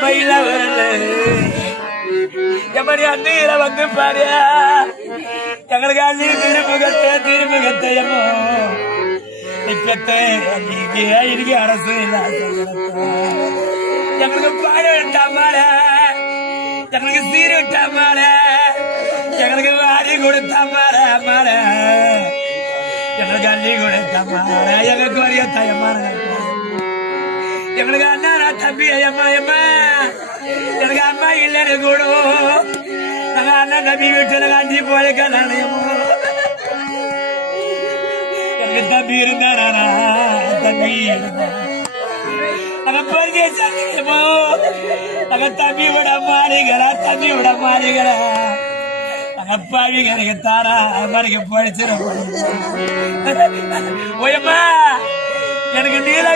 மயில வரல எப்படி அண்ணீர வந்து பாரு எங்களுக்கு அள்ளி திருமுகத்தையமோ இன்னைக்கு அரசு எங்களுக்கு பாட விட்டாமால எங்களுக்கு சீர் விட்டாமால எங்களுக்கு வாரி கொடுத்தாமால மால எங்களுக்கு அள்ளி கொடுத்தாமால எங்களுக்கு வரைய தயமான எங்களுக்கு அண்ணா தம்பி ஐயம்மா அம்மா எனக்கு அம்மா இல்லைன்னு கூட நாங்க அண்ணா தம்பி விட்டு நாங்க அஞ்சி போல கல்யாணமோ எனக்கு தம்பி இருந்தானா தம்பி இருந்தா நாங்க பரிசமோ நாங்க தம்பி விட மாறிகளா தம்பி விட மாறிகளா நாங்க அப்பாவிங்க எனக்கு தாரா மறைக்க படிச்சிடும் ஓயம்மா எனக்கு நீல